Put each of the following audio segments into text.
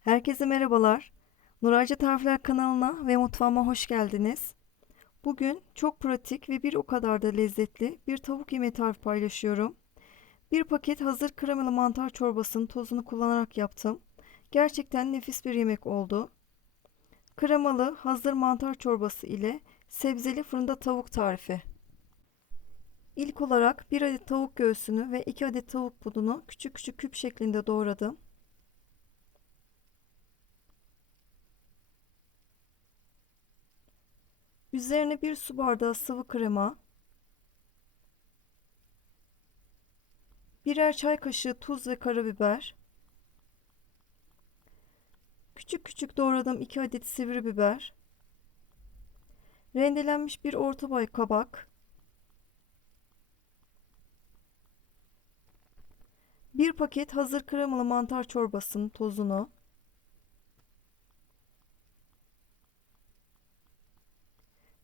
Herkese merhabalar. Nurayca Tarifler kanalına ve mutfağıma hoş geldiniz. Bugün çok pratik ve bir o kadar da lezzetli bir tavuk yemeği tarifi paylaşıyorum. Bir paket hazır kremalı mantar çorbasının tozunu kullanarak yaptım. Gerçekten nefis bir yemek oldu. Kremalı hazır mantar çorbası ile sebzeli fırında tavuk tarifi. İlk olarak 1 adet tavuk göğsünü ve 2 adet tavuk budunu küçük küçük küp şeklinde doğradım. Üzerine bir su bardağı sıvı krema, birer çay kaşığı tuz ve karabiber, küçük küçük doğradığım 2 adet sivri biber, rendelenmiş bir orta boy kabak, bir paket hazır kremalı mantar çorbasının tozunu,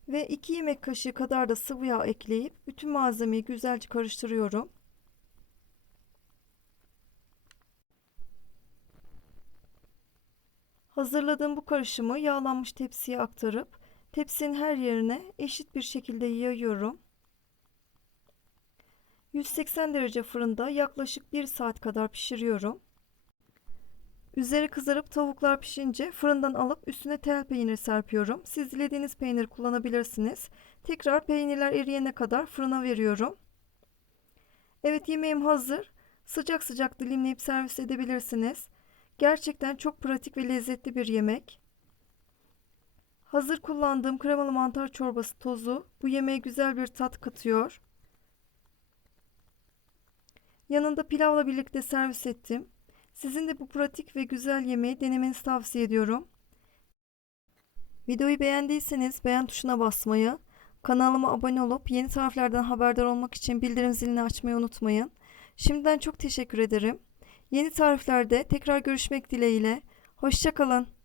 ve 2 yemek kaşığı kadar da sıvı yağ ekleyip bütün malzemeyi güzelce karıştırıyorum. Hazırladığım bu karışımı yağlanmış tepsiye aktarıp tepsinin her yerine eşit bir şekilde yayıyorum. 180 derece fırında yaklaşık 1 saat kadar pişiriyorum. Üzeri kızarıp tavuklar pişince fırından alıp üstüne tel peyniri serpiyorum. Siz dilediğiniz peynir kullanabilirsiniz. Tekrar peynirler eriyene kadar fırına veriyorum. Evet yemeğim hazır. Sıcak sıcak dilimleyip servis edebilirsiniz. Gerçekten çok pratik ve lezzetli bir yemek. Hazır kullandığım kremalı mantar çorbası tozu bu yemeğe güzel bir tat katıyor. Yanında pilavla birlikte servis ettim. Sizin de bu pratik ve güzel yemeği denemenizi tavsiye ediyorum. Videoyu beğendiyseniz beğen tuşuna basmayı, kanalıma abone olup yeni tariflerden haberdar olmak için bildirim zilini açmayı unutmayın. Şimdiden çok teşekkür ederim. Yeni tariflerde tekrar görüşmek dileğiyle. Hoşçakalın.